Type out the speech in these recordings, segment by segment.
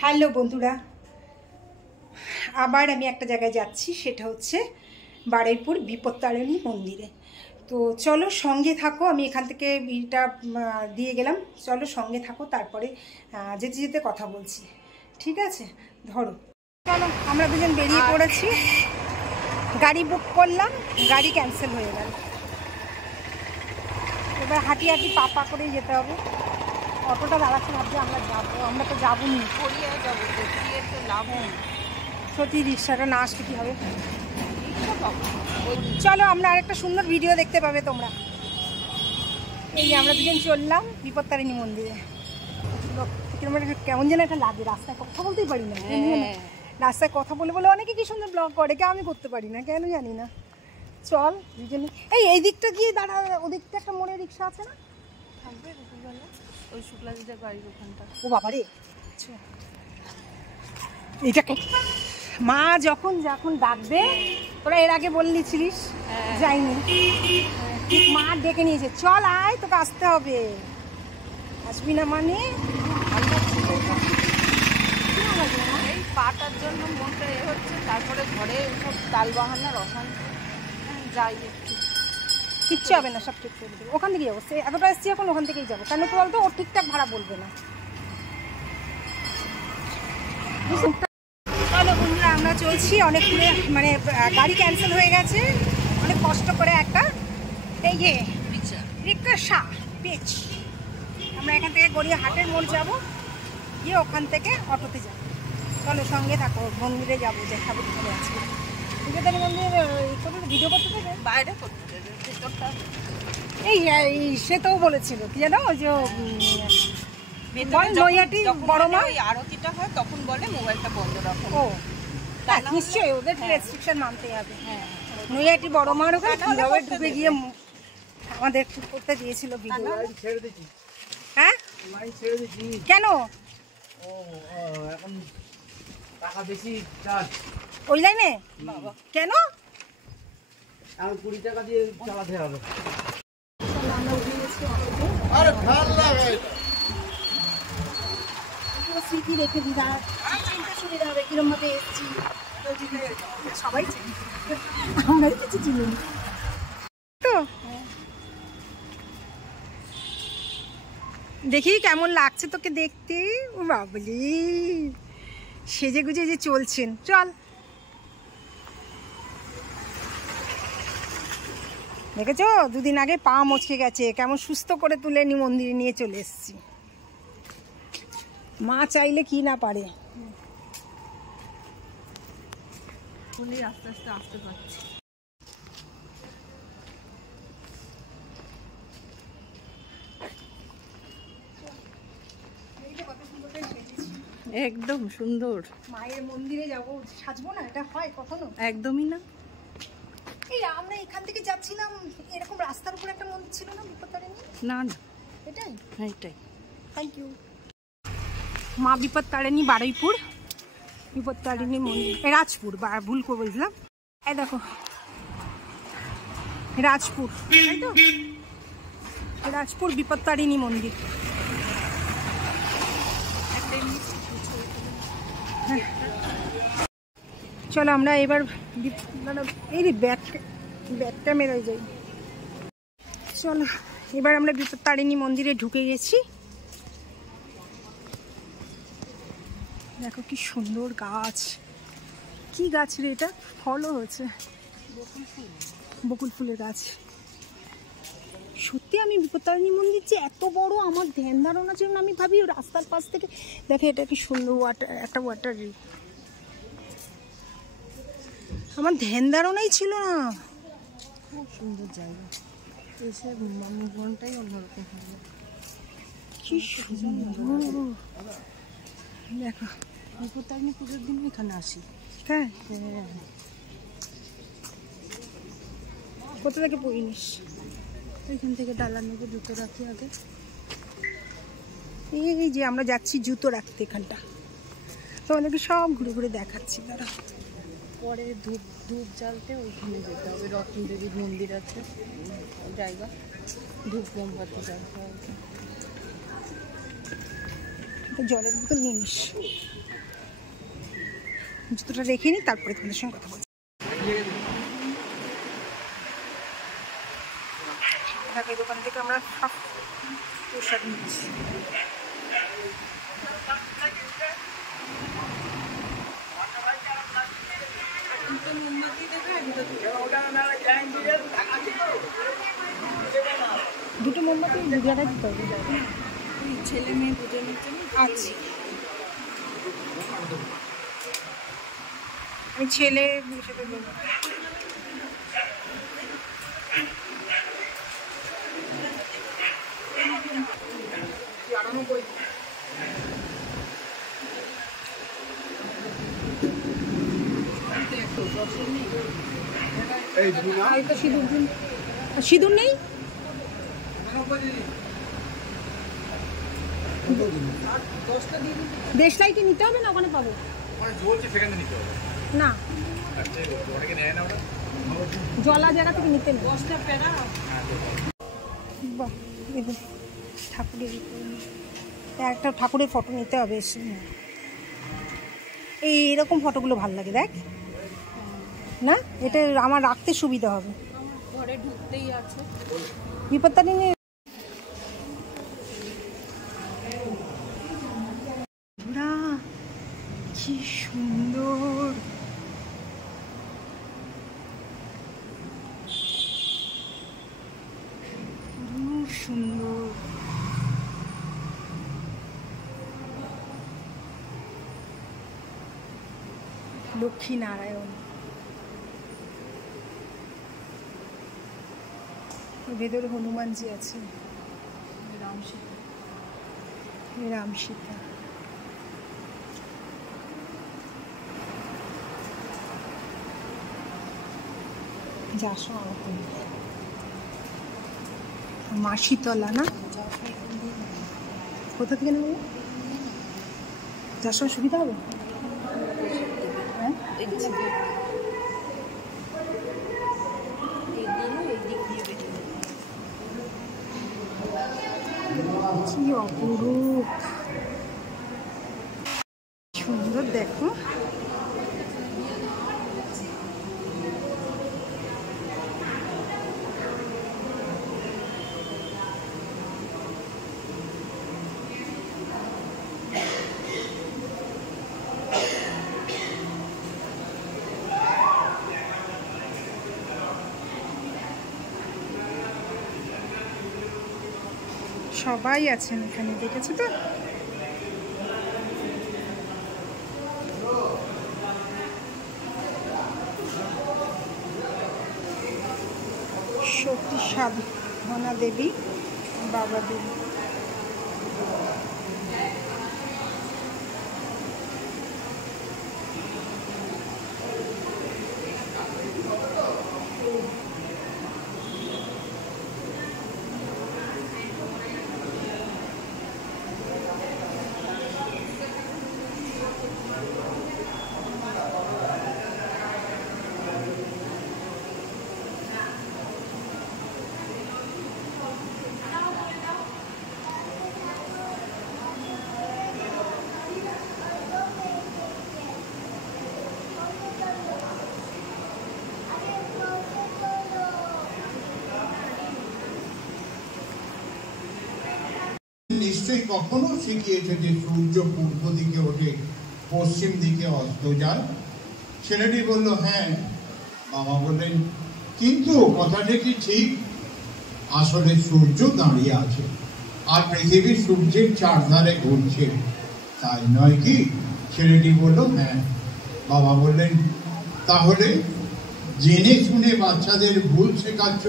Hello বন্ধুরা, আবার আমি একটা জায়গায় যাচ্ছি, সেটা হচ্ছে বারুইপুর বিপত্তারিণী মন্দিরে। তো চলো সঙ্গে থাকো, আমি এখান থেকে বিলটা দিয়ে গেলাম, চলো সঙ্গে থাকো, তারপরে যেতে যেতে কথা বলছি, ঠিক আছে? ধরো, চলো আমরা দুজন বেরিয়ে পড়েছি, গাড়ি বুক করলাম, গাড়ি ক্যান্সেল হয়ে গেল। এবার হাঁটি হাঁটি পা করেই যেতে হবে। অটোটা দাঁড়াচ্ছে, ভাবছি আমরা যাবো, আমরা তো যাবো নি, যাবো তো লাভ নেই। সত্যি রিক্সাটা না আসলে কী হবে। চলো, আমরা আরেকটা সুন্দর ভিডিও দেখতে পাবে তোমরা। এই যে আমরা দুজন চললাম বিপত্তারিণী মন্দিরে। কেমন যেন একটা লাগে, রাস্তায় কথা বলতেই পারি না, রাস্তায় কথা বলে বলে অনেকে কি সুন্দর ব্লগ করে, কে আমি করতে পারি না, কেন জানি না। চল দুজনে এই দিকটা গিয়ে দাঁড়া, ওদিকটা একটা মোড়ে রিক্সা আছে না, থাকবে ওই শুক্লা দিদার বাড়ির ওখানটা। ও বাবা রে, এইটাকে মা যখন যখন ডাকবে, তোরা এর আগে বললিছিলিস, যাইনি, ঠিক মা ডেকে নিয়েছে, চল আয়, তোকে আসতে হবে, আসবি না মানে। এই পাটার জন্য মনটা এ হচ্ছে, তারপরে ঘরে সব তাল বাহানা রসান যাই একটু, কিচ্ছু হবে না, সব ঠিক করে দেবো। ওখান থেকেই যাবো, সে এতটা এসছি এখন, ওখান থেকেই যাবো। কেন কি বলতো, ও ঠিকঠাক ভাড়া বলবে না। চলো বন্ধুরা, আমরা চলছি অনেক দূরে, মানে গাড়ি ক্যান্সেল হয়ে গেছে, অনেক কষ্ট করে একটা এই যে রিক্সা পেয়েছি। আমরা এখান থেকে গড়িয়া হাটের মোড় যাবো, গিয়ে ওখান থেকে অটোতে যাবো। চলো সঙ্গে থাকো, মন্দিরে যাবো, দেখাবো চলে আজকে বিপত্তারিণী মন্দির। ভিডিও করতে দেবে, বাইরে করতে দেবে, ভেতরটা এই সে তো বলেছিল কি জানো, ওই যে নৈহাটি বড় মা আরতিটা হয় তখন বলে মোবাইলটা বন্ধ রাখো। ও নিশ্চয়ই, ওদের রেস্ট্রিকশন মানতে হবে। নৈহাটি বড় মার ওখানে কিভাবে ঢুকে গিয়ে আমাদের করতে দিয়েছিল ভিডিও। হ্যাঁ কেন এখন টাকা বেশি চার্জ ওই লাইনে কেন? আর 20 টাকা দিয়ে চালাতে হবে। স্মৃতি রেখে দিদা, চিনতে সুবিধা হবে কিরম ভাবে এসেছি, সবাই চিনি, আমরাই কিছু চিনি তো। দেখি কেমন লাগছে তোকে দেখতে। ও বাবলি, সেজে গুজে যে চলছেন, চল। দেখেছো, দুদিন আগে পা মচকে গেছে, কেমন সুস্থ করে তুলে মন্দিরে নিয়ে চলে এসেছি। মা চাইলে কি না পারে। আস্তে আস্তে আসতে পারছি। একদম সুন্দর। মায়ের মন্দিরে যাবো, সাজবো না, এটা হয় কখনো? একদমই না। এই আমরা এখান থেকে যাচ্ছিলাম, এরকম রাস্তার উপর একটা মন্দির ছিল না বিপত্তারিণী? না না, এটাই, হ্যাঁ এটাই। Thank you. মা বিপত্তারিণী বারুইপুর বিপত্তারিণী মন্দির, রাজপুর, ভুল করে বলছিলাম। এই দেখো রাজপুর, তাই তো, রাজপুর বিপত্তারিণী মন্দির। চলো আমরা এবার এই ব্যাগটা মেরে যাই। চলো এবার আমরা বিপত্তারিণী মন্দিরে ঢুকে গেছি। দেখো কি সুন্দর গাছ, কি গাছ রে এটা, ফলও হয়েছে, বকুল ফুলের গাছ। সত্যি আমি বিপত্তারিণী মন্দির যে এত বড় আমার ধ্যান ধারণার জন্য আমি ভাবি রাস্তার পাশ থেকে। দেখে এটা কি সুন্দর ওয়াটার, একটা ওয়াটার, আমার ধ্যান ধারণাই ছিল না। খুব সুন্দর জায়গা, এসে মনটাই অন্যরকম হবে। কি সুন্দর, দেখো বিপত্তারিণী পুজোর দিন এখানে আসি। হ্যাঁ, কোথা থেকে পড়িনিস? এখান থেকে ডালা নেবো, জুতো রাখি আগে। এই যে আমরা যাচ্ছি জুতো রাখতে, এখানটা তোমাদেরকে সব ঘুরে ঘুরে দেখাচ্ছি। দাঁড়া, পরে ধূপ জ্বালতে ওইখানে যেতে হবে, রত্ন দেবীর মন্দির আছে জায়গা, ধূপ মোমবাতি জ্বালতে হবে। জলের বোতল নিয়ে নিস, জুতোটা রেখে নি, তারপরে তোমাদের সঙ্গে কথা বলছি। এই দোকান থেকে আমরা সব পোশাক নিচ্ছি। দুটো মোমবাতি দু জায়গায় দিতে হবে, ছেলে মেয়ে দুজনের জন্য। আচ্ছা, আমি ছেলে সাথে দেবো। সিঁদুর নেই, দেশলাইটি নিতে হবে না, ওখানে পাবো না, জলা জায়গা থেকে নিতে নেই। বাহ, ঠাকুরের একটা ঠাকুরের ফটো নিতে হবে। এইরকম ফটোগুলো ভালো লাগে, দেখ না, এটা আমার রাখতে সুবিধা হবে। ঘরে ঢুকতেই আছে বিপত্তারি নিয়ে। কি সুন্দর, সুন্দর। লক্ষ্মী নারায়ণ, ভেতরে হনুমানজি আছে, রাম সীতা। মাসিতলা না, কোথা থেকে নেব? যার সময় সুবিধা হবে। হ্যাঁ, কি অপরূপ সুন্দর, দেখো সবাই আছেন এখানে, দেখেছো তো? সতী সাধনা দেবী, বাবা দেবী। নিশ্চয়ই কখনো শিখিয়েছে যে সূর্য পূর্ব দিকে ওঠে, পশ্চিম দিকে অস্ত যায়। ছেলেটি বলল হ্যাঁ। বাবা বললেন কিন্তু কথাটা কি ঠিক? আসলে সূর্য দাঁড়িয়ে আছে আর পৃথিবী সূর্যের চারধারে ঘুরছে, তাই নয় কি? ছেলেটি বলল হ্যাঁ। বাবা বললেন তাহলে জেনে শুনে বাচ্চাদের ভুল শেখাচ্ছ?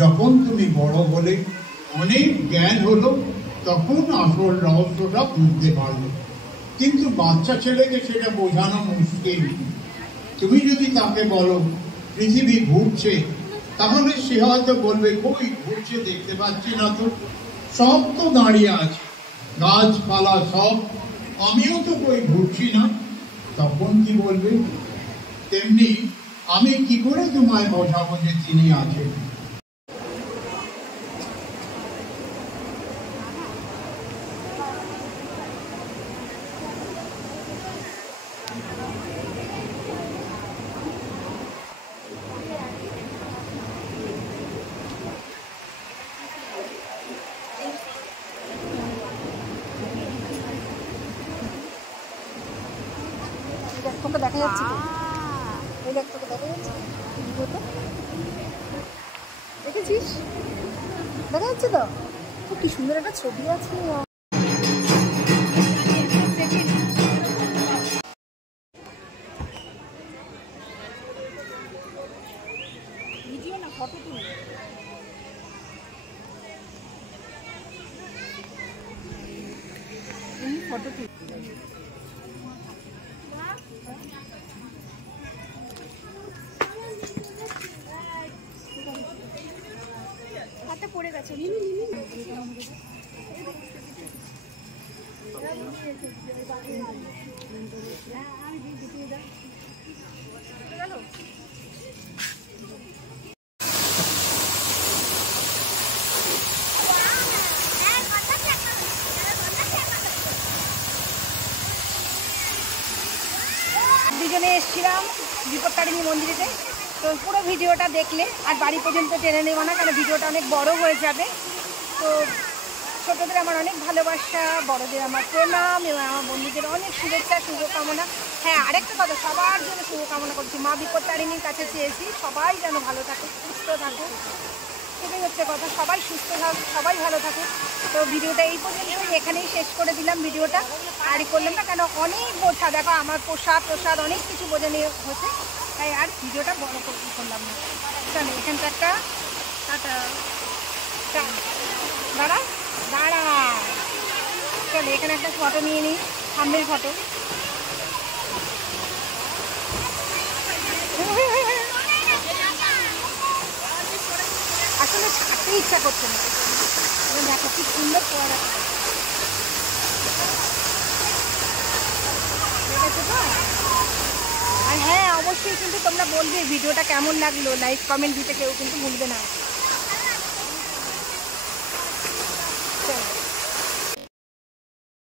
যখন তুমি বড় হলে, অনেক জ্ঞান হলো, তখন আসল রহস্যটা বুঝতে পারলে। কিন্তু বাচ্চা ছেলেকে সেটা বোঝানো মুশকিল। তুমি যদি তাকে বলো পৃথিবী ঘুরছে, তাহলে সে হয়তো বলবে কই ঘুরছে দেখতে পাচ্ছি না তো, সব তো দাঁড়িয়ে আছে, গাছপালা সব, আমিও তো কই ঘুরছি না। তখন কি বলবে? তেমনি আমি কি করে তোমায় বোঝাবো যে তিনি আছেন? তোকে দেখা যাচ্ছে তো? এই দেখ, তোকে দেখা যাচ্ছে ভিডিওতে? দেখেছিস? দেখা যাচ্ছে তো? তো কি সুন্দর একটা ছবি আছে। ভিডিও না, ফটো তুলি। ফটো তুলি। হাতে পড়ে গেছে। দুজনে এসেছিলাম বিপত্তারিণী মন্দিরেতে। তো পুরো ভিডিওটা দেখলে আর বাড়ি পর্যন্ত টেনে নেব না, কারণ ভিডিওটা অনেক বড় হয়ে যাবে। তো ছোটোদের আমার অনেক ভালোবাসা, বড়দের আমার প্রণাম এবং আমার বন্ধুদের অনেক শুভেচ্ছা, শুভকামনা। হ্যাঁ, আরেকটা কথা, সবার জন্য শুভকামনা করছি। মা বিপত্তারিণীর কাছে চেয়েছি সবাই যেন ভালো থাকে, সুস্থ থাকে, সেটাই হচ্ছে কথা। সবাই সুস্থ থাকুক, সবাই ভালো থাকুক। তো ভিডিওটা এই পর্যন্তই, এখানেই শেষ করে দিলাম ভিডিওটা। আর করলাম না কেন, অনেক বোঝা, দেখো আমার প্রসাদ অনেক কিছু বোঝা নিয়ে হচ্ছে, তাই আর ভিডিওটা বড় করলাম না। চলো এখানটা একটা টাটা। দাঁড়া দাঁড়া, চলো এখানে একটা ফটো নিয়ে নিই, সামনের ফটো। আসলে ছাড়তে ইচ্ছা করছে না, দেখো কি সুন্দর পড়া দেখেছো তো। আর হ্যাঁ, অবশ্যই কিন্তু তোমরা বলবে ভিডিওটা কেমন লাগলো, লাইক কমেন্ট দিতে কেউ কিন্তু ভুলবে না।